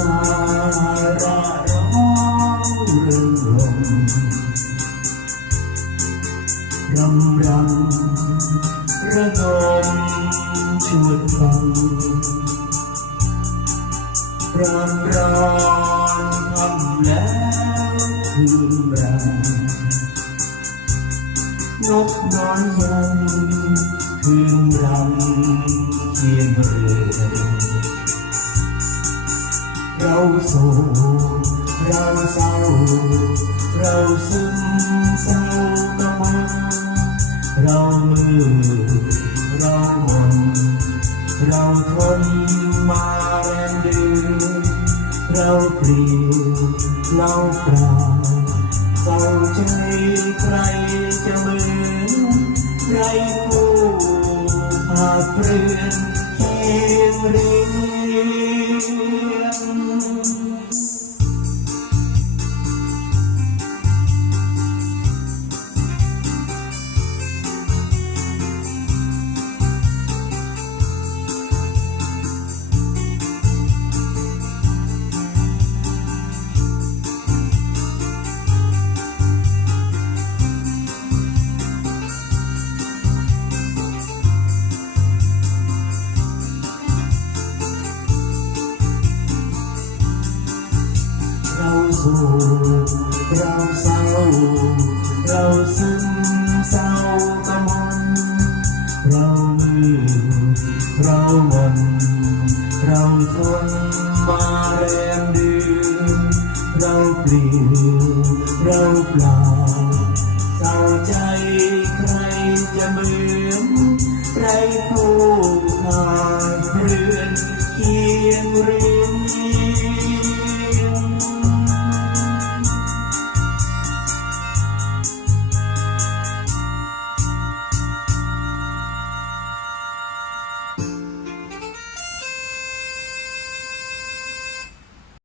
าระร้องเริงรมรำระงมชวนฟังร้อนทำแล้วคืนรังนกน้อยยังคืนรำเคียงเรือเราโศกเราเศร้าเราซึมเศร้ากระมังเรามืดเราหม่นเราทนมาแรงเดือนเราเปลี่ยวเราเปล่าเศร้าใจใครจะเหมือนไรผู้หากเรือนเคียงเรียงเราโศกเราเศร้าเราซึมเศร้ากระมนเรามืดเราหม่นเราทนมาแรมเดือนเราเปลี่ยวเราเปล่าเศร้าใจใครจะมือ